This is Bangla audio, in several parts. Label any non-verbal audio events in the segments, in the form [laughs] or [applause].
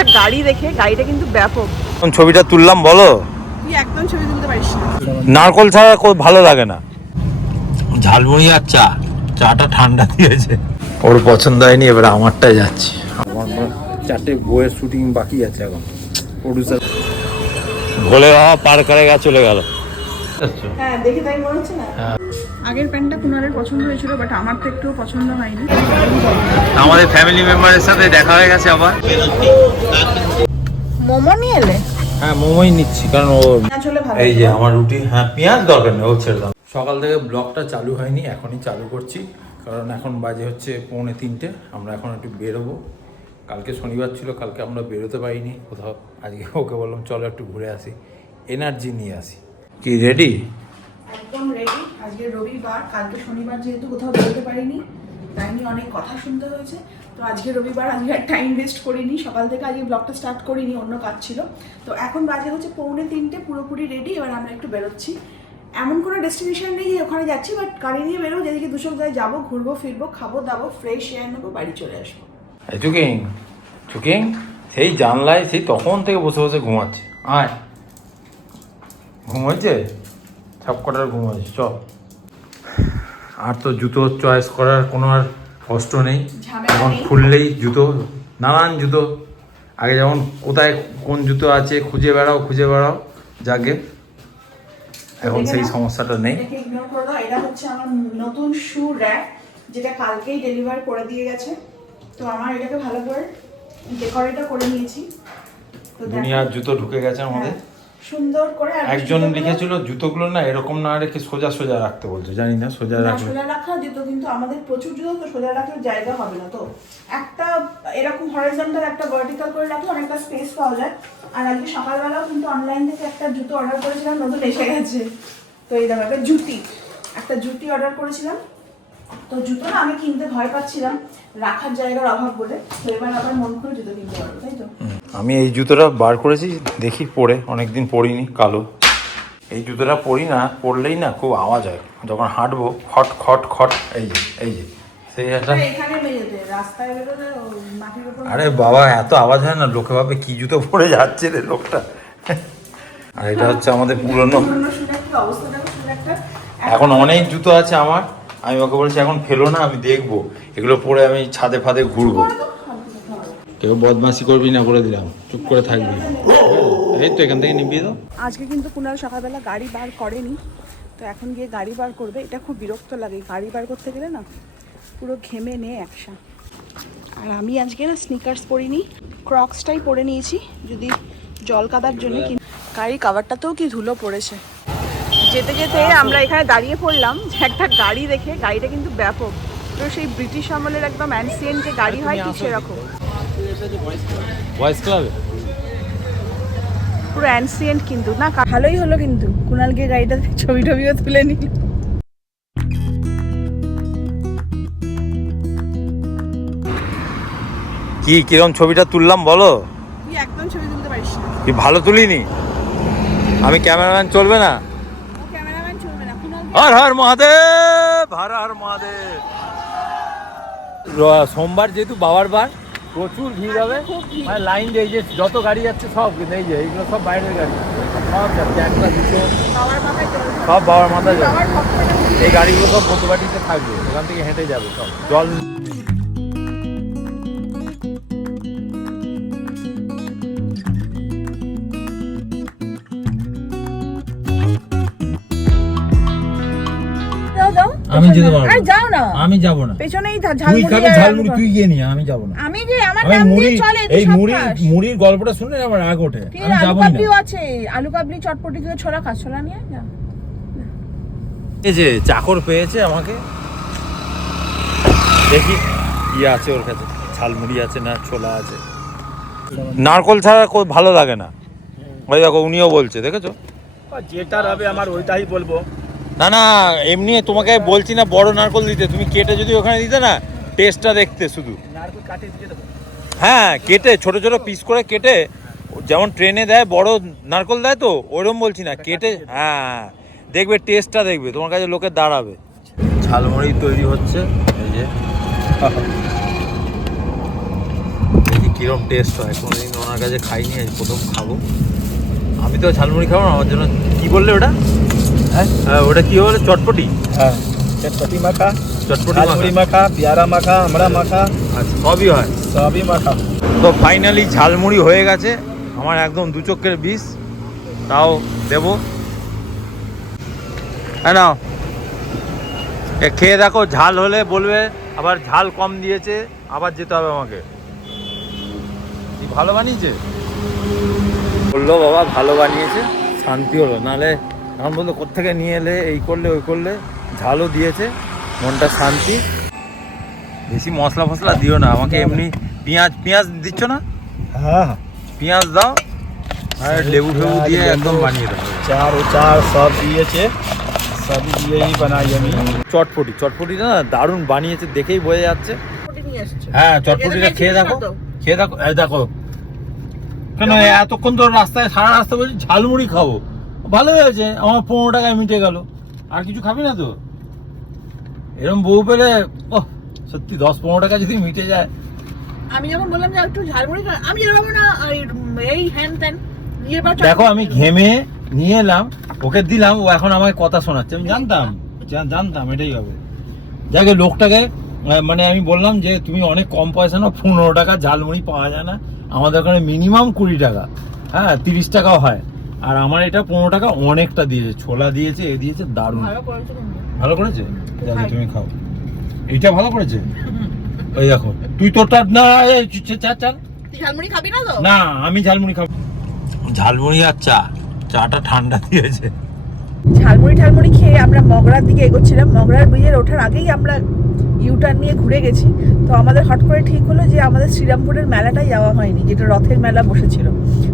একটা গাড়ি দেখে গাড়িটা কিন্তু ব্যাপক। কোন ছবিটা তুললাম বলো? তুই একদম ছবি তুলতে পারিস না। নারকল ছাড়া খুব ভালো লাগে না। ঝালমুড়ি আর চা। চাটা ঠান্ডা দিয়েছে। ওর পছন্দ হয়নি এবার আমারটাই যাচ্ছি। আমার চারটে বইয়ের শুটিং বাকি আছে এখন। প্রডিউসার ভোলে বাবা পার করে গা চলে গেল। হ্যাঁ দেখে তাই মনে হচ্ছে না? আগের প্যান্টটা কুনারের পছন্দ হয়েছিল বাট আমার তো একটু পছন্দ হয়নি। আমাদের ফ্যামিলি মেম্বারের সাথে দেখা হয়ে গেছে আবার। মোমো নিয়ে এলে? হ্যাঁ মোমোই নিচ্ছি কারণ ও এই যে আমার রুটি হ্যাঁ পেঁয়াজ দরকার নেই ও ছেড়ে দাও। সকাল থেকে ব্লগটা চালু হয়নি এখনই চালু করছি কারণ এখন বাজে হচ্ছে পৌনে তিনটে আমরা এখন একটু বেরোবো। কালকে শনিবার ছিল কালকে আমরা বেরোতে পারিনি কোথাও আজকে ওকে বললাম চলো একটু ঘুরে আসি এনার্জি নিয়ে আসি। কি রেডি একদম রেডি আজকে রবিবার, কালকে শনিবার যেহেতু কোথাও বেরোতে পারিনি, তাই নিয়ে অনেক কথা শুনতে হয়েছে। তো আজকে রবিবার, আজকে আর টাইম ওয়েস্ট করিনি। সকাল থেকে আজকে ব্লগটা স্টার্ট করিনি, অন্য কাজ ছিল। তো এখন বাজে হচ্ছে পৌনে তিনটে, পুরোপুরি রেডি এবার আমরা একটু বেরোচ্ছি। এমন কোনো ডেস্টিনেশন নেই যে ওখানে যাচ্ছি বাট গাড়ি নিয়ে বেরোবো, যেদিকে দুশো জায়গায় যাব, ঘুরবো, ফিরবো, খাব, দাবো ফ্রেশ এয়ার নেব, বাড়ি চলে আসব। চুকিং চুকিং, সেই জানলায়, সেই তখন থেকে বসে বসে ঘুমাচ্ছে। আয়। ঘুম হয়েছে? সব কটার ঘুম হয়েছে চ আর তো জুতো চয়েস করার কোনো আর কষ্ট নেই। এখন। খুললেই জুতো নানান জুতো। আগে যেমন কোথায় কোন জুতো আছে খুঁজে বেড়াও খুঁজে বেড়াও যাকে। এখন সেই সমস্যাটা নেই। ইগনোর করে দাও। এটা হচ্ছে আমার নতুন শু র্যাক যেটা কালকেই ডেলিভার করে দিয়ে গেছে। তো আমার এটাকে ভালো করে ডেকোরেটও করে নিয়েছি। তো দুনিয়ার জুতো ঢুকে গেছে আমাদের। হ্যাঁ, সুন্দর করে একজন লিখেছিল জুতোগুলো না এরকম না রেখে সোজা সোজা রাখতে বলছে। জানি না সোজা না, রাখলে সোজা রাখা যেত কিন্তু আমাদের প্রচুর জুতো তো সোজা রাখলে জায়গা হবে না তো। একটা এরকম হরিজন্টাল একটা ভার্টিক্যাল করে রাখলে অনেকটা স্পেস পাওয়া যায়। আর আজকে সকালবেলাও কিন্তু অনলাইন থেকে একটা জুতো অর্ডার করেছিলাম নতুন এসে গেছে। তো এই দেখো একটা জুতি একটা জুতি অর্ডার করেছিলাম। তো জুতো না আমি কিনতে ভয় পাচ্ছিলাম রাখার জায়গার অভাব বলে। তো এবার আবার মন করে জুতো কিনতে পারব তাই তো? আমি এই জুতোটা বার করেছি দেখি পরে অনেকদিন পরিনি কালো। এই জুতোটা পরি না পরলেই না খুব আওয়াজ হয়। যখন হাঁটবো খট খট খট এই যে এই যে সেই একটা আরে বাবা এত আওয়াজ হয় না লোকে ভাবে কি জুতো পরে যাচ্ছে রে লোকটা। আর এটা হচ্ছে আমাদের পুরনো এখন অনেক জুতো আছে আমার আমি ওকে বলছি এখন ফেলো না আমি দেখব। এগুলো পরে আমি ছাদে ফাদে ঘুরবো। কেউ বদমাসি করবি না বলে দিলাম। চুপ করে থাকবি। এই তো এখান থেকে নিবি তো আজকে কিন্তু কুনাল সকালবেলা গাড়ি বার করেনি। তো এখন গিয়ে গাড়ি বার করবে। এটা খুব বিরক্ত লাগে। গাড়ি বার করতে গেলে না পুরো ঘেমে নে একসা। আর আমি আজকে না স্নিকার্স পরিনি। ক্রক্সটাই পরে নিয়েছি। যদি জল কাদার জন্য কিন্তু গাড়ির কাভারটাতেও কি ধুলো পড়েছে। যেতে যেতে আমরা এখানে দাঁড়িয়ে পড়লাম। যে একটা গাড়ি দেখে। গাড়িটা কিন্তু ব্যাপক। তো সেই ব্রিটিশ আমলের একদম অ্যান্সিয়েন্ট যে গাড়ি হয় ঠিক সেরকম। ভয়েস ক্লাবে পুরো অ্যান্সিয়েন্ট কিন্তু না? ভালোই হলো কিন্তু। কুনালকে গাড়িটা ছবি টবিও তুলে নিল। কি কিরম ছবিটা তুললাম বলো? তুই একদম ছবি তুলতে পারিস না। কি ভালো তুলিনি? আমি ক্যামেরাম্যান চলবে না? ক্যামেরাম্যান চলবে না হর হর মহাদেব হর হর মহাদেব। র- সোমবার যেহেতু বাবার বার প্রচুর ভিড় হবে। মানে লাইন দিয়ে যে যত গাড়ি যাচ্ছে সব এই যে এইগুলো সব বাইরের গাড়ি। সব যাচ্ছে একটা দুটো। সব বাবার মাথায় যাবে এই গাড়িগুলো সব ভোটবাটিতে থাকবে ওখান থেকে হেঁটে যাবে সব। জল আমি যেতে পারব আরে যাও না। আমি যাব না। পেছনেই তুই ঝালমুড়ি খাবি ঝালমুড়ি? আলু তুই গিয়ে নিয়ে আমি যাব না। আমি যে আমার নাম দিয়ে চলে এই মুড়ি মুড়ির গল্পটা শুনলে আমার রাগ ওঠে। আমি আছে আলু যাবই আছে? আলু কাবলি চটপটি দিয়ে ছোলা খাস ছোলা নিয়ে যা। এই যে চাকর পেয়েছে আমাকে। দেখি কি আছে ওর কাছে। ঝালমুড়ি আছে না ছোলা আছে। নারকল ছাড়া খুব ভালো লাগে না। ওই দেখো উনিও বলছে দেখেছ? যেটা হবে আমার ওইটাই বলব। না না এমনি তোমাকে বলছি না বড় নারকল দিতে তুমি কেটে যদি ওখানে দিতে না টেস্টটা দেখতে শুধু। নারকেল কাটে দিয়ে দেবো। হ্যাঁ কেটে ছোট ছোট পিস করে কেটে যেমন ট্রেনে দেয় বড় নারকল দেয় তো ওরকম বলছি না কেটে হ্যাঁ দেখবে টেস্টটা দেখবে তোমার কাছে লোকে দাঁড়াবে। ঝালমুড়ি তৈরি হচ্ছে এই যে। দেখি কীরকম টেস্ট হয় কোনোদিন ওনার কাছে খাইনি প্রথম খাব। আমি তো ঝালমুড়ি খাব না, আমার জন্য কি বললে ওটা? হ্যাঁ? হ্যাঁ ওটা কি বলে চটপটি? হ্যাঁ। চটপটি মাখা চটপটি ঝালমুড়ি মাখা মাখা পেয়ারা মাখা আমড়া মাখা। আচ্ছা সবই হয়। সবই মাখা। তো ফাইনালি ঝালমুড়ি হয়ে গেছে। আমার একদম দু চোখের বিষ। তাও দেব। হ্যাঁ এ খেয়ে দেখো ঝাল হলে বলবে আবার ঝাল কম দিয়েছে আবার যেতে হবে আমাকে। কি ভালো বানিয়েছে? বলল বাবা ভালো বানিয়েছে। শান্তি হলো। নাহলে এখন বলতো কোথেকে নিয়ে এলে এই করলে ওই করলে ঝালও দিয়েছে মনটা শান্তি। বেশি মশলা ফসলা দিও না আমাকে এমনি পেঁয়াজ পেঁয়াজ দিচ্ছ না? হ্যাঁ পেঁয়াজ দাও আর লেবু ফেবু দিয়ে একদম বানিয়ে দাও চার ও চার সব দিয়েছে সবই দিয়েই বানাই আমি। চটপটি চটপটিটা না দারুণ বানিয়েছে দেখেই বোঝা যাচ্ছে। হ্যাঁ চটপটিটা খেয়ে দেখো খেয়ে দেখো এই দেখো। কেন এতক্ষণ তো রাস্তায় সারা রাস্তা বলছি ঝালমুড়ি খাব? ভালো হয়েছে আমার পনেরো টাকায় মিটে গেল। আর কিছু খাবি না তো? এরম বউ পেলে ওহ সত্যি দশ পনেরো টাকা যদি মিটে যায়। আমি যখন বললাম যে একটু ঝালমুড়ি খা- আমি পারব না এই- এই হ্যান ত্যান নিয়ে। দেখো আমি ঘেমে নিয়ে এলাম ওকে দিলাম ও এখন আমাকে কথা শোনাচ্ছে। আমি জানতাম জা- জানতাম এটাই হবে। যাকে লোকটাকে আহ, মানে আমি বললাম যে তুমি অনেক কম পয়সা নাও পনেরো টাকা ঝালমুড়ি পাওয়া যায় না। আমাদের ওখানে মিনিমাম কুড়ি টাকা হ্যাঁ তিরিশ টাকাও হয়। আর আমার এটা পনেরো টাকা অনেকটা দিয়েছে ছোলা দিয়েছে এ দিয়েছে দারুণ। ভালো করেছ ভালো করেছে? দেখো তুমি খাও। এইটা ভালো করেছে? ওই দেখো তুই তোরটা না চ- চা চাল ঝালমুড়ি খাবি না তো? না আমি ঝালমুড়ি খাব। ঝালমুড়ি আর চা। চাটা ঠান্ডা দিয়েছে। ঝালমুড়ি ঠালমুড়ি খেয়ে আমরা মগরার দিকে এগোচ্ছিলাম। মগরার ব্রিজের ওঠার আগেই আমরা ইউটার্ন নিয়ে ঘুরে গেছি। তো আমাদের হট করে ঠিক হলো যে আমাদের শ্রীরামপুরের মেলাটাই যাওয়া হয়নি যেটা রথের মেলা বসেছিল।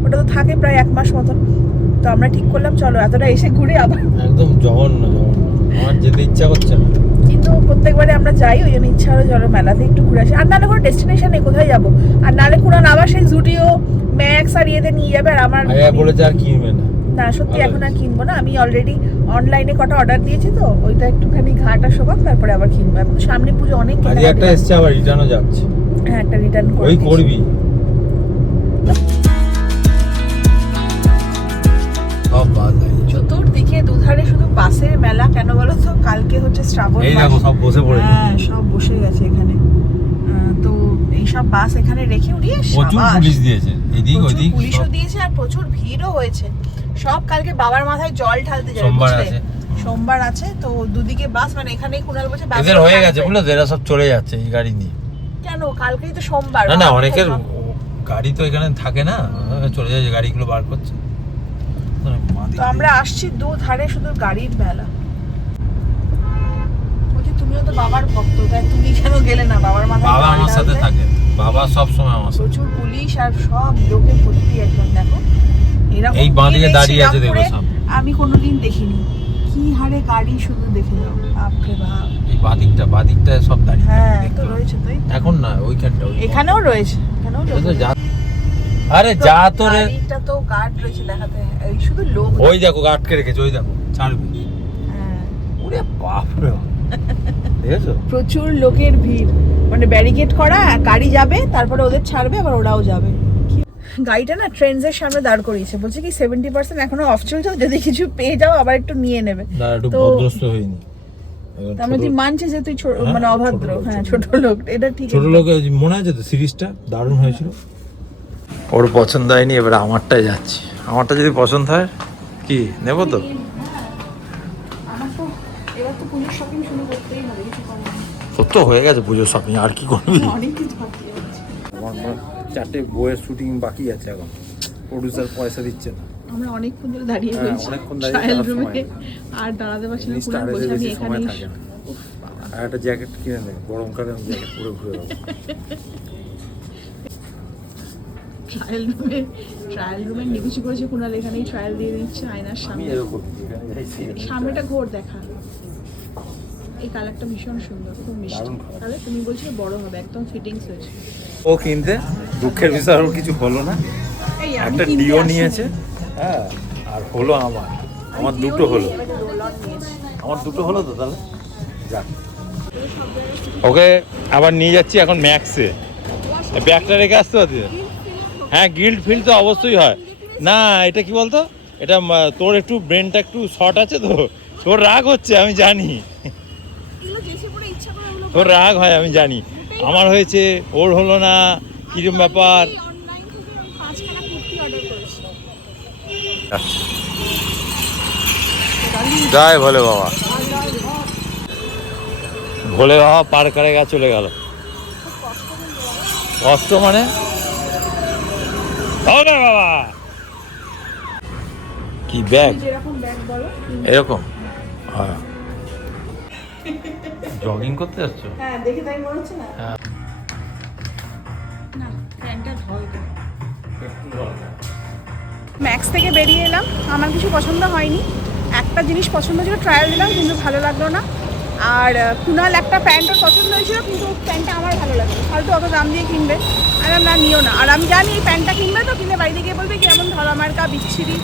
ওটা তো থাকে প্রায় এক মাস মতন। তো আমরা ঠিক করলাম চলো এতটা এসে ঘুরে আবার একদম জঘন্য আমার যেতে ইচ্ছা করছে না। কিন্তু প্রত্যেকবারে আমরা যাই ওই জন্য ইচ্ছা হলো চলো মেলাতে একটু ঘুরে আসি। আর নাহলে কোনো ডেস্টিনেশন কোথায় যাব? আর নাহলে কুরান আবার সেই জুডিও ম্যাক্স আর ইয়েতে নিয়ে যাবে আর আমার বলেছে আর কিনবে না। না সত্যি এখন আর কিনবো না। আমি অলরেডি অনলাইনে কটা অর্ডার দিয়েছি তো ওইটা একটুখানি ঘাটা শোকাক তারপরে আবার কিনবো। এখন সামনে পুজো অনেক কেনাকাটি একটা এসছে আবার রিটার্নও যাচ্ছে। হ্যাঁ একটা রিটার্ন করে ওই। করবি। হচ্ছে শ্রাবণ এই দেখো সব বসে পড়েছে হ্যাঁ সব বসে গেছে এখানে। তো এইসব বাস এখানে রেখে উড়িয়ে প্রচুর পুলিশ দিয়েছে। এদিক ওইদিক পুলিশও দিয়েছে আর প্রচুর ভিড়ও হয়েছে। সব কালকে বাবার মাথায় জল ঢালতে যাবে সোমবার আছে। সোমবার আছে তো দুদিকে বাস মানে এখানেই কুনাল বলছে বাস এদের হয়ে গেছে। বুঝলো? এরা সব চলে যাচ্ছে এই গাড়ি নিয়ে। কেন? কালকেই তো সোমবার না না অনেকের গাড়ি তো এখানে থাকে না। চলে যায় গাড়িগুলো বার করছে। তো আমরা আসছি দু ধারে শুধু গাড়ির মেলা। বাবার ভক্ত তাই তুমি কেন গেলে না? বাবার মাথায় বাবা আমার সাথে থাকে। বাবা সব সময় আমার সাথে প্রচুর পুলিশ আর সব লোকে ভর্তি একদম দেখো। এরকম এই বাঁ দিকে ভিড় এই দাঁড়িয়ে আছে দেখো সামনে। আমি কোনোদিন দেখিনি। কি হারে গাড়ি শুধু দেখে যাও বাপরে বাপ। এই বাদিকটা বাদিকটায় সব দাঁড়িয়ে হ্যাঁ তো রয়েছে তাই। এখন না ওইখানটা ওই- এখানেও রয়েছে এখানেও এটা রয়েছে। আরে যা তো রে গাড়িটা তো গার্ড রয়েছে দেখাতে। এই শুধু লোক ওই দেখো আটকে রেখেছে ওই দেখো ছাড়বি। হ্যাঁ। ওরে বাপ। রে প্রচুর লোকের ভিড়। মানে ব্যারিকেড করা গাড়ি যাবে তারপরে ওদের ছাড়বে আবার ওরাও যাবে। গাড়িটা না ট্রেন্ডসের সামনে দাঁড় করিয়েছে। বলছে কি সেভেন্টি পার্সেন্ট এখনও অফ চলছে যদি কিছু পেয়ে যাও আবার একটু নিয়ে নেবে। তো- তার মানে তুই ছোট- যে তুই হ্যাঁ, মানে ছোট অভদ্র। হ্যাঁ ছোট লোক। এটা ঠিক ছোট লোক মনে আছে তো সিরিজটা? দারুণ হয়েছিল। ওর পছন্দ হয়নি এবার আমারটাই যাচ্ছি। আমারটা যদি পছন্দ হয় কি নেব তো আমার তো এবার তো পুলিশ শপিং শুরু করতেই হবে কিছু করার নেই। তোর তো হয়ে গেছে পুজোর শপিং আর কি করবি? মনে হয় চারটে বইয়ের শুটিং বাকি আছে এখন। প্রডিউসার পয়সা দিচ্ছে না। আমরা অনেকক্ষণ ধরে দাঁড়িয়ে হ্যাঁ, রয়েছি ট্রায়াল রুমে আর দাঁড়াতে পারছি না পুরো বসে আমি সময় এখানেই আর একটা জ্যাকেট কিনে নেবে গরমকালে আমি জ্যাকেট পরে ঘুরে ট্রায়াল রুমে ট্রায়াল রুমে নিকুচি করেছে কুনাল এখানেই ট্রায়াল দিয়ে দিচ্ছে আয়নার সামনে। সামনেটা ঘোর দেখা। এই কালারটা ভীষণ সুন্দর খুব মিষ্টি। তাহলে তুমি বলছিলে বড় হবে একদম ফিটিংস হয়েছে। ও কিনতে? দুঃখের বিষয় ওর কিছু হলো না। একটা ডিও নিয়েছে। হ্যাঁ আর হলো আমার। আমার দুটো হলো। আমার দুটো হলো তো তাহলে? যাক। ওকে আবার নিয়ে যাচ্ছি এখন ম্যাক্সে ব্যাগটা রেখে আসতে পারতি? হ্যাঁ গিল্ড ফিল তো অবশ্যই হয়। না এটা কি বলতো? এটা তোর একটু ব্রেনটা একটু শর্ট আছে তো? তোর রাগ হচ্ছে আমি জানি। তোর রাগ হয় আমি জানি। আমার হয়েছে ওর হলো না কিরম ব্যাপার? জয় ভোলে বাবা। ভোলে বাবা পার করে গা চলে গেল। কষ্ট মানে? বাবা! কি ব্যাগ? যেরকম ব্যাগ বলো এরকম? হ্যাঁ। [laughs] জগিং করতে যাচ্ছ হ্যাঁ দেখে তাই মনে হচ্ছে না? হ্যাঁ। প্যান্টটা ম্যাক্স থেকে বেরিয়ে এলাম। আমার কিছু পছন্দ হয়নি। একটা জিনিস পছন্দ ছিল ট্রায়াল দিলাম কিন্তু ভালো লাগল না। আর কুনাল একটা প্যান্ট ওর পছন্দ হয়েছিল কিন্তু প্যান্টটা আমার ভালো লাগল। ফালতু অত দাম দিয়ে কিনবে। আর আমি না নিও না। আর আমি জানি এই প্যান্টটা কিনবে তো কিনে বাড়িতে গিয়ে বলবে কি এমন ধরা মার্কা বিচ্ছিরি।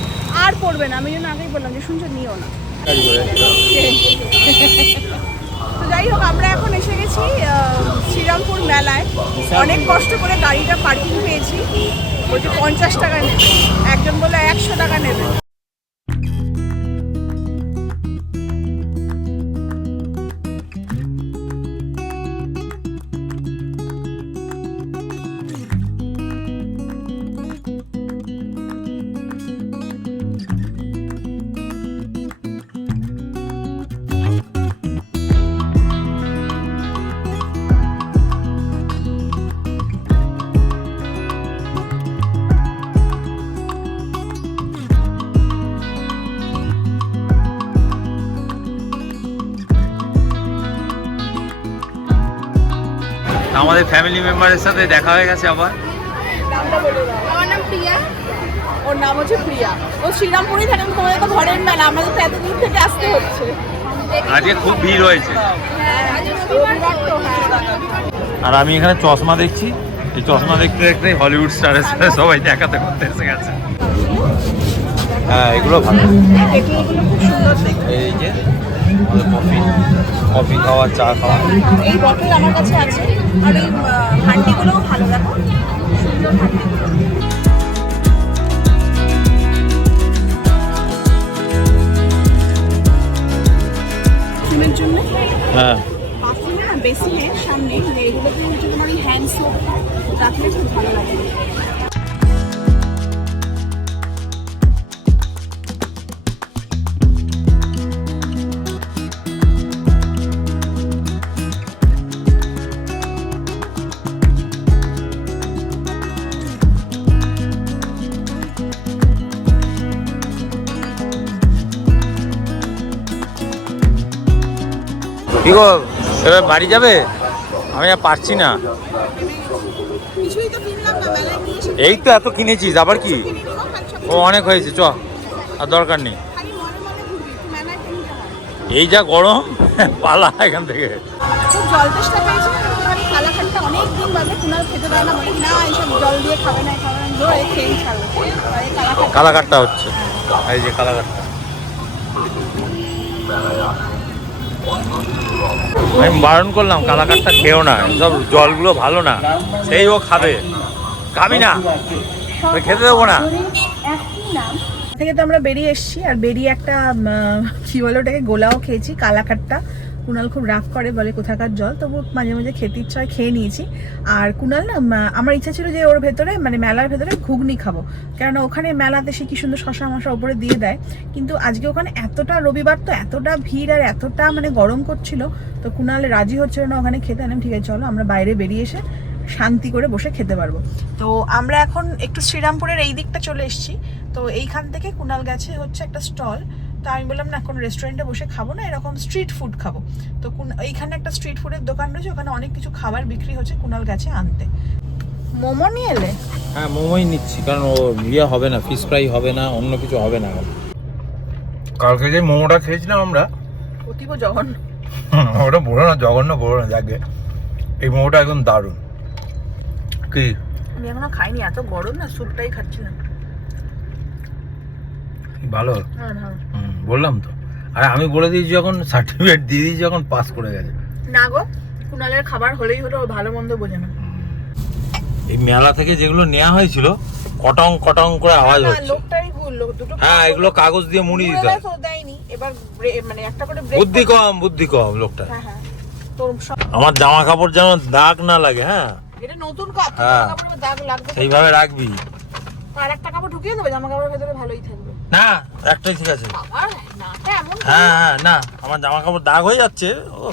আর পরবে না। আমি জন্য আগেই বললাম যে শুনছো নিও না। [laughs] [laughs] তো যাই হোক, আমরা এখন এসে গেছি শ্রীরামপুর মেলায়। অনেক কষ্ট করে গাড়িটা পার্কিং পেয়েছি। বলছে পঞ্চাশ টাকা নেবে। একজন বলে একশো টাকা নেবে। আমাদের ফ্যামিলি মেম্বারের সাথে দেখা হয়ে গেছে আবার। নামটা আমার নাম প্রিয়া। ওর নাম হচ্ছে প্রিয়া। ও শ্রীরামপুরে থাকে তোমাদের তো ঘরের মেলা আমাদের তো এত দূর থেকে আসতে হচ্ছে। আজকে খুব ভিড় হয়েছে। আর আমি এখানে চশমা দেখছি। এই চশমা দেখতে দেখতে হলিউড স্টারের সাথে সবাই দেখাতে করতে এসে গেছে। হ্যাঁ এগুলো ভালো। খুব সুন্দর দেখতে এই যে আমাদের কফি কফি খাওয়া চা খাওয়া। এই বটল আমার কাছে আছে। আর এই হান্ডিগুলোও ভালো দেখো। সুন্দর জন্য? হ্যাঁ। বাথরুমে না বেসিনের সামনে মানে এগুলোতে হচ্ছে তোমার এই হ্যান্ড সোপ রাখলে খুব ভালো লাগে। কি এবার বাড়ি যাবে? আমি আর পারছি না। এই তো এত কিনেছিস, আবার কি? ও, অনেক হয়েছে, চ, আর দরকার নেই। এই যা গরম, পালা এখান থেকে। কালাকাটটা হচ্ছে, এই যে কালাকাটটা। আমি বারণ করলাম কালাকাটটা খেয়েও না সব জলগুলো ভালো না সেই ও খাবে। খাবি না খেতে দেবো না। থেকে তো আমরা বেরিয়ে এসেছি আর বেরিয়ে একটা কি বলো ওটাকে গোলাও খেয়েছি কালাকাটটা কুনাল খুব রাগ করে বলে, কোথাকার জল? তবু মাঝে মাঝে খেতে ইচ্ছা হয়, খেয়ে নিয়েছি। আর কুনাল না আমার ইচ্ছা ছিল যে ওর ভেতরে মানে মেলার ভেতরে ঘুগনি খাব। কেননা ওখানে মেলাতে সে কি সুন্দর শশা মশা ওপরে দিয়ে দেয়। কিন্তু আজকে ওখানে এতটা রবিবার তো, এতটা ভিড় আর এতটা মানে গরম করছিল, তো কুনাল রাজি হচ্ছিল না ওখানে খেতে। আনলাম ঠিক আছে, চলো, আমরা বাইরে বেরিয়ে এসে শান্তি করে বসে খেতে পারব। তো আমরা এখন একটু শ্রীরামপুরের এই দিকটা চলে এসেছি। তো এইখান থেকে কুনাল গেছে হচ্ছে একটা স্টল। তো আমি বললাম না কোনো রেস্টুরেন্টে বসে খাব না এরকম স্ট্রিট ফুড খাব। তো কুন- এইখানে একটা স্ট্রিট ফুডের দোকান রয়েছে ওখানে অনেক কিছু খাবার বিক্রি হচ্ছে কুনাল গেছে আনতে। মোমো নিয়ে এলে? হ্যাঁ মোমোই নিচ্ছি কারণ ও ইয়ে হবে না ফিশ ফ্রাই হবে না অন্য কিছু হবে না কালকে যে মোমোটা খেয়েছিলাম আমরা অতীব জঘন্য। [laughs] ওটা বড় না জঘন্য বড় না যাকে এই মোমোটা একদম দারুণ। কি? আমি এখনও খাইনি এত গরম না স্যুপটাই খাচ্ছিলাম। ভালো? হ্যাঁ হুম, বললাম তো। আর আমি বলে দিয়েছি যখন সার্টিফিকেট দিয়ে দিয়েছি যখন পাস করে গেছে। না গো কুনালের খাবার হলেই হলো ভালো মন্দ বোঝে না। এই মেলা থেকে যেগুলো নেওয়া হয়েছিল কটং কটং করে আওয়াজ হচ্ছে। লোকটারই ভুল লোক দুটো হ্যাঁ এগুলো কাগজ দিয়ে মুড়ি দিতে হয়। এবার মানে একটা করে বুদ্ধি কম বুদ্ধি কম লোকটা। হ্যাঁ হ্যাঁ। আমার জামা কাপড় যেন দাগ না লাগে হ্যাঁ? এটা নতুন হ্যাঁ। জামা কাপড়ের দাগ লাগবে সেইভাবে রাখবি। আর একটা কাপড় ঢুকিয়ে দেবে জামা কাপড়ের ভেতরে ভালোই থাকবে। না একটাই ঠিক আছে। হ্যাঁ হ্যাঁ না আমার জামা কাপড় দাগ হয়ে যাচ্ছে ও।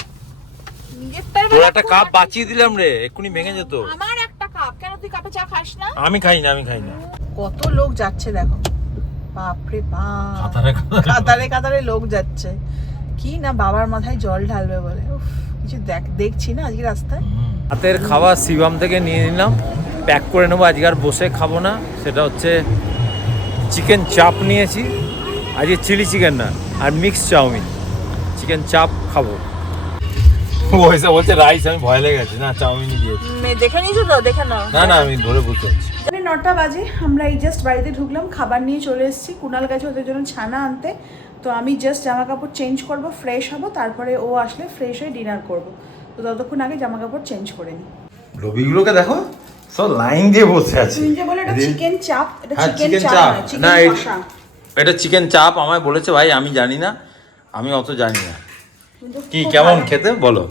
তোর একটা কাপ বাঁচিয়ে দিলাম রে এক্ষুনি ভেঙে যেত। আমার একটা কাপ। কেন তুই কাপে চা খাস না? আমি খাই না আমি খাই না। কত লোক যাচ্ছে দেখো। বাপরে বাপ। কাতারে কাতারে। লোক যাচ্ছে। কি না বাবার মাথায় জল ঢালবে বলে। উফ, কিছু দেখ দেখছি না আজকে রাস্তায়? হাতের খাওয়া শিবাম থেকে নিয়ে নিলাম। প্যাক করে নেব আজকে আর বসে খাব না। সেটা হচ্ছে চিকেন চাপ নিয়েছি আজকে চিলি চিকেন না আর মিক্স চাউমিন। চিকেন চাপ খাব। ওইসব বলছে রাইস আমি ভয় লেগে গেছে না চাউমিনই দিয়েছি। দেখে নিয়েছো তো? দেখে নাও। না না আমি ধরে বুঝতে পারছি নটা বাজে আমরা এই জাস্ট বাড়িতে ঢুকলাম খাবার নিয়ে চলে এসেছি। কুনাল গেছে ওদের জন্য ছানা আনতে। তো আমি জাস্ট জামা কাপড় চেঞ্জ করব ফ্রেশ হব তারপরে ও আসলে ফ্রেশ হয়ে ডিনার করব। তো ততক্ষণ আগে জামা কাপড় চেঞ্জ করে নিই রবিগুলোকে দেখো। সব লাইন দিয়ে বসে আছে। তুমি যে বলে এটা চিকেন চাপ এটা চিকেন চাপ না এটা চিকেন চাপ আমায় বলেছে ভাই আমি জানি না আমি অত জানি না। কি কেমন খেতে? বলো।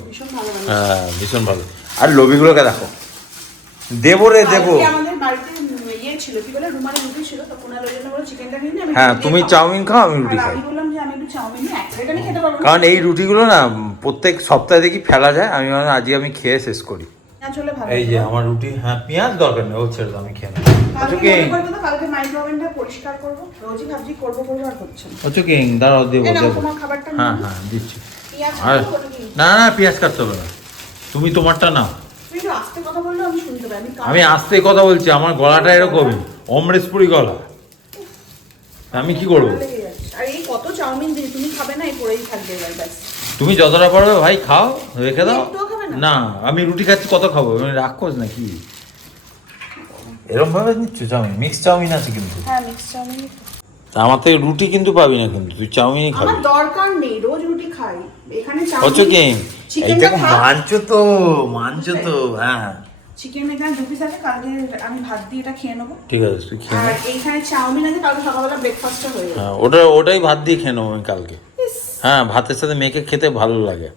হ্যাঁ ভীষণ ভালো। আর লবিগুলোকে দেখো। দেবো। রে দেবো ইয়ে হ্যাঁ তুমি চাউমিন খাও আমি রুটি খাই। কারণ এই রুটিগুলো না প্রত্যেক সপ্তাহে দেখি ফেলা যায় আমি আজকে আমি খেয়ে শেষ করি। ভালো এই যে আমার রুটি হ্যাঁ পেঁয়াজ দরকার নেই ও ছেড়ে দাও, আমি খেয়ে নেব। তো, কালকে মাইক্রো পরিষ্কার করব। রোজই ভাবছি করব করব আর হচ্ছে না। ওচুকিং দাঁড়াও দেবো এই তোমার খাবারটা হ্যাঁ হ্যাঁ দিচ্ছি। আর না না পেঁয়াজ কাটতে হবে না। তুমি তোমারটা না তুমি একটু আস্তে কথা আমি আস্তে কথা বলছি আমার গলাটা এরকমই। অমরেশপুরি গলা। আমি কি করব? কত চাউমিন তুমি খাবে না এই পড়েই থাকবে তুমি যতটা পারবে ভাই খাও রেখে দাও। না? আমি রুটি খাচ্ছি কত খাব? আমি রাক্ষস নাকি? এরকম ভাবে নিচ্ছ? চাউমিন? মিক্স চাউমিন আছে কিন্তু। হ্যাঁ মিক্স চাউমিন তা আমার থেকে রুটি কিন্তু পাবি না কিন্তু তুই চাউমিনই খাবি। আমার দরকার নেই রোজ রুটি খাই। এখানে হচ্ছে কি? চাউমিন এই চিকেনটা দেখো মানছো তো মানছো তো হ্যাঁ। চিকেন এখানে দু পিস আছে কালকে আমি ভাত দিয়ে এটা খেয়ে নেব। ঠিক আছে তুই খেয়ে আর এইখানে চাউমিন আছে কালকে সকালবেলা ব্রেকফাস্টটা হয়ে যাবে। হ্যাঁ ওটা ওটাই ভাত দিয়ে খেয়ে নেব আমি কালকে। হ্যাঁ ভাতের সাথে মেখে খেতে ভালো লাগে।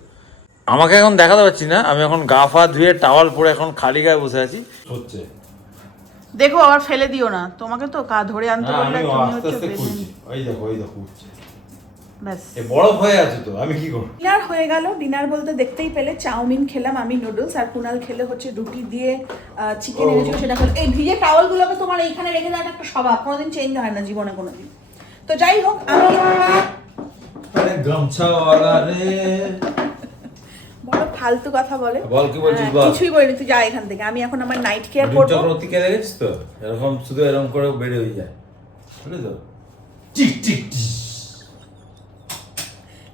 আমাকে এখন দেখাতে পাচ্ছি না আমি এখন গা ফা ধুয়ে টাওয়াল পরে এখন খালি গায়ে বসে আছি। হচ্ছে। দেখো আবার ফেলে দিও না। তোমাকে তো কা ধরে আনতে হ্যাঁ, বললে তুমি হচ্ছে খুঁজছি ওই দেখো ওই দেখো ব্যাস। বরফ হয়ে আছে তো আমি কি করব? ডিনার হয়ে গেল। ডিনার বলতে দেখতেই পেলে চাউমিন খেলাম আমি নুডলস আর কুনাল খেলে হচ্ছে রুটি দিয়ে চিকেন এনেছিল সেটা খেলো। এই ভিজে টাওয়ালগুলোকে তোমার এইখানে রেখে একটা স্বভাব কোনোদিন চেঞ্জ হয় না জীবনে কোনোদিন। তো যাই হোক আমি রে। বড় ফালতু কথা বলে। বল কি বলছিস হ্যাঁ, বল? কিছুই বলিনি তুই যা এখান থেকে। আমি এখন আমার নাইট কেয়ার করব। চক্রবর্তীকে দেখেছিস তো? এরকম শুধু এরকম করে বেড়ে হয়ে যায়। বুঝলি তো? Tick tick tick.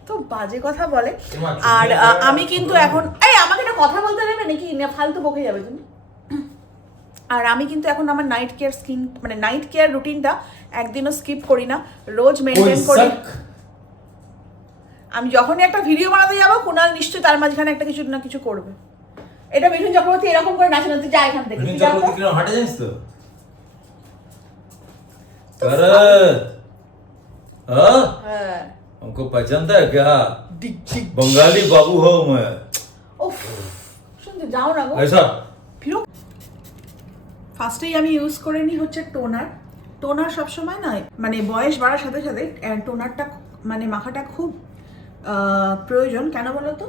তো বাজে কথা বলে। আর আমি কিন্তু এখন এই আমাকে একটা কথা বলতে দেবে নাকি? ফালতু বকে যাবে তুমি। আর আমি কিন্তু এখন আমার নাইট কেয়ার স্কিন মানে নাইট কেয়ার রুটিনটা একদিনও স্কিপ করি না। রোজ মেনটেন করি। আমি যখনই একটা ভিডিও বানাতে যাবো কুনাল নিশ্চয়ই তার মাঝখানে একটা কিছু না কিছু করবে এটা মিঠুন চক্রবর্তী এরকম করে নাচে নাচতে যায় এখান থেকে ডিম তুই যা তো। চক্রবর্তী কিরকম হাঁটে জানিস তো करत हाँ হ্যাঁ हमको पसंद है क्या बंगाली बाबू हो मैं উফ শুনতে যাও না গো ऐसा ফার্স্টেই আমি ইউজ করে নিই হচ্ছে টোনার টোনার সবসময় নয় মানে বয়স বাড়ার সাথে সাথে আহ, টোনারটা মানে মাখাটা খুব আহ, প্রয়োজন। কেন বলো তো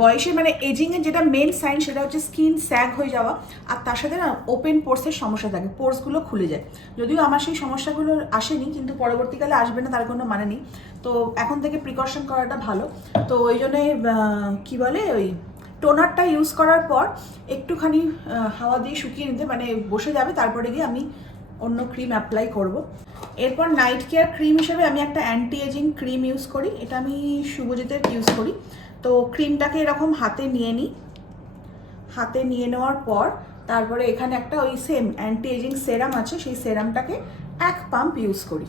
বয়সে মানে এজিংয়ের যেটা মেন সাইন সেটা হচ্ছে স্কিন স্যাগ হয়ে যাওয়া। আর তার সাথে না ওপেন পোর্সের সমস্যা থাকে। পোর্সগুলো খুলে যায়। যদিও আমার সেই সমস্যাগুলো আসেনি, কিন্তু পরবর্তীকালে আসবে না, তার কোনো মানে নেই। তো এখন থেকে প্রিকশন করাটা ভালো। তো ওই জন্যে কি বলে? ওই টোনারটা ইউজ করার পর একটুখানি হাওয়া দিয়ে শুকিয়ে নিতে মানে বসে যাবে, তারপরে গিয়ে আমি অন্য ক্রিম অ্যাপ্লাই করব। এরপর নাইট কেয়ার ক্রিম হিসেবে আমি একটা অ্যান্টি এজিং ক্রিম ইউজ করি। এটা আমি শুভজিতের ইউজ করি। তো ক্রিমটাকে এরকম হাতে নিয়ে নিই। হাতে নিয়ে নেওয়ার পর তারপরে এখানে একটা ওই সেম অ্যান্টি এজিং সেরাম আছে, সেই সেরামটাকে এক পাম্প ইউজ করি।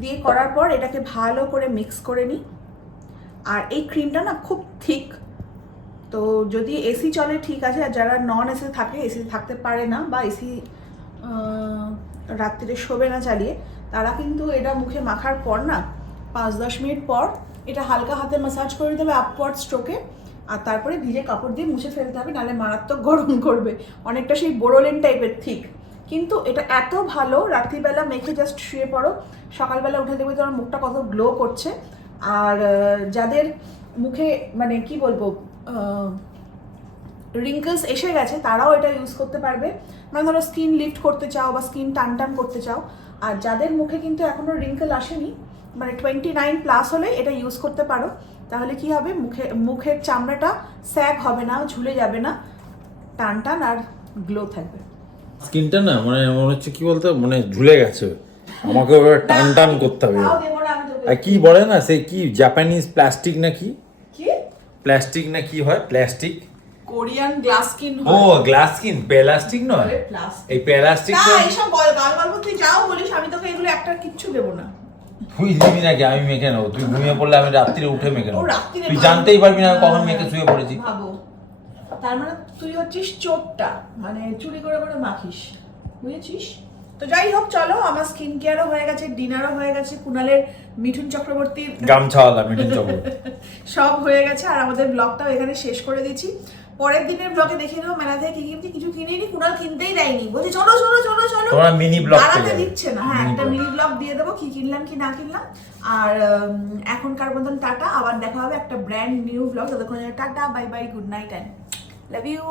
দিয়ে করার পর এটাকে ভালো করে মিক্স করে নিই। আর এই ক্রিমটা না খুব থিক তো যদি এসি চলে ঠিক আছে, আর যারা নন এসি থাকে এসি থাকতে পারে না, বা এসি রাত্রিরে শোবে না চালিয়ে, তারা কিন্তু এটা মুখে মাখার পর না, পাঁচ দশ মিনিট পর এটা হালকা হাতে ম্যাসাজ করে দিতে হবে আপওয়ার্ড স্ট্রোকে আর তারপরে ভিজে কাপড় দিয়ে মুছে ফেলতে হবে, নাহলে মারাত্মক গরম করবে। অনেকটা সেই বোরোলিন টাইপের ঠিক। কিন্তু এটা এত ভালো, রাত্রিবেলা মেখে জাস্ট শুয়ে পড়ো, সকালবেলা উঠে দেখবে তোমার মুখটা কত গ্লো করছে। আর যাদের মুখে মানে কি বলব রিঙ্কলস এসে গেছে তারাও এটা ইউজ করতে পারবে। মানে ধরো স্কিন লিফট করতে চাও বা স্কিন টান টান করতে চাও আর যাদের মুখে কিন্তু এখনও রিঙ্কল আসেনি মানে টোয়েন্টি নাইন প্লাস হলে এটা ইউজ করতে পারো। তাহলে কি হবে? মুখে মুখের চামড়াটা স্যাগ হবে না ঝুলে যাবে না টান টান আর গ্লো থাকবে। স্কিনটা না মানে মনে হচ্ছে কি বলতো মানে ঝুলে গেছে। আমাকে টান টান করতে হবে। আর কি বলে না সে কি জাপানিজ প্লাস্টিক না কি? প্লাস্টিক না কি হয়? প্লাস্টিক কোরিয়ান গ্লাস স্কিন ও গ্লাস স্কিন প্লাস্টিক নয়? প্লাস্টিক। এই প্লাস্টিক না এইসব গল গাল গল্প তুই যাও বলিস আমি তোকে এগুলো একটা কিচ্ছু দেবো না। তুই দিবি নাকি? আমি মেখে নেব। তুই ঘুমিয়ে পড়লে আমি রাত্রিরে উঠে মেখে নেব। তুই জানতেই পারবি না কখন হ্যাঁ, মেখে শুয়ে পড়েছি। ভাবো। তার মানে তুই হচ্ছিস চোরটা মানে চুরি করে করে মাখিস। বুঝেছিস? তো যাই হোক চলো আমার স্কিন কেয়ারও হয়ে গেছে ডিনারও হয়ে গেছে কুনালের মিঠুন চক্রবর্তীর গামছাওয়ালা মিঠুন চকর [laughs] সব হয়ে গেছে আর আমাদের ব্লগটাও এখানে শেষ করে দিচ্ছি। পরের দিনের ব্লগে দেখে নেব মেলা থেকে কি কিনছি কিছু কিনিনি কুনাল কিনতেই দেয়নি। বলছে চলো চলো চলো চলো। তোমরা মিনি ব্লগ দাঁড়াতে দিচ্ছে না। হ্যাঁ একটা। মিনি ব্লগ দিয়ে দেবো কি কিনলাম কি না কিনলাম। আর এখন এখনকার মতন টাটা। আবার দেখা হবে একটা ব্র্যান্ড নিউ ব্লগ ততক্ষণ tata bye bye good night and love you